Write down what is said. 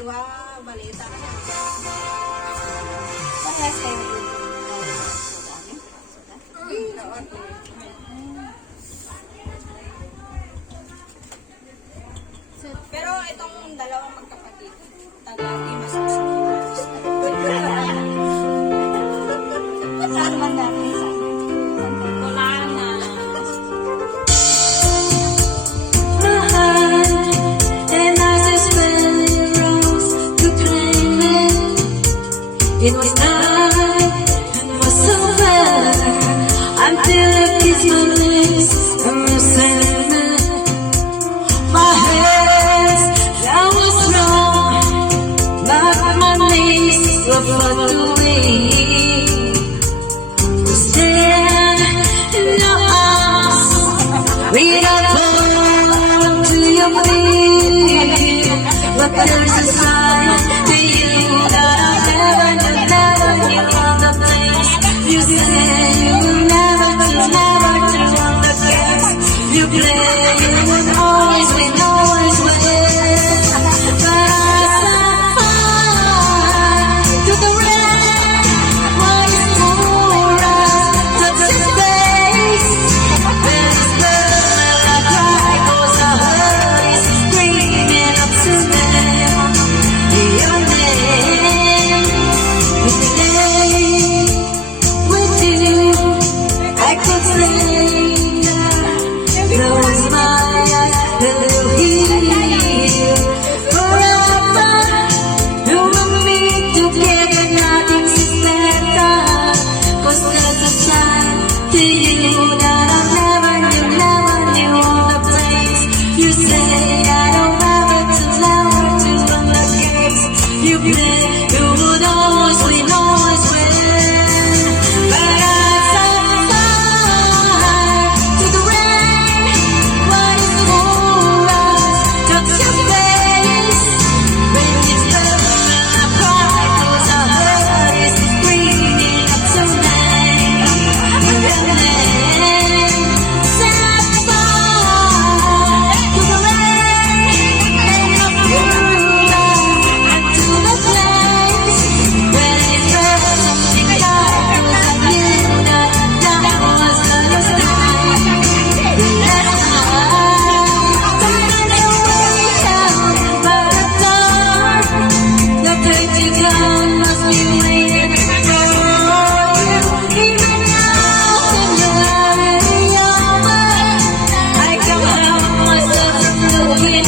Dua balita na yan. Parehas kayo. Pero itong dalawang magkapatid, taga-di mas Saan man dati? wala na. It was night and was so bad until I kissed my lips and was silent. My hands, I was wrong, but my knees were far away. To stand in your arms, without going to your feet, but there's a sign to you that I never knew on the place. You said you would never do on the games you play. You would always win, always win. But I set fire to the rain. Why is more touch his face? Then it's burning, I cry 'cause I heard he's screaming up to them. Your name, with you, I could say that was my eyes that will heal forever. You and me together, nothing's better. 'Cause there's a sign to you that I never knew on the place. You say I don't have it to never to run the games you play. You would always win, always win. But I set fire to the rain. What is for us? Touch your face. When it's burning, I cry 'cause I heard it screaming up tonight. Your name, set fire to the rain. And up through and to the place. When it burns something dark, 'cause I knew that was the last time. The last time. Sometimes you wake up, but the dark, the painting gun must be waiting for you. Even now, in the very hour, I can't help myself from looking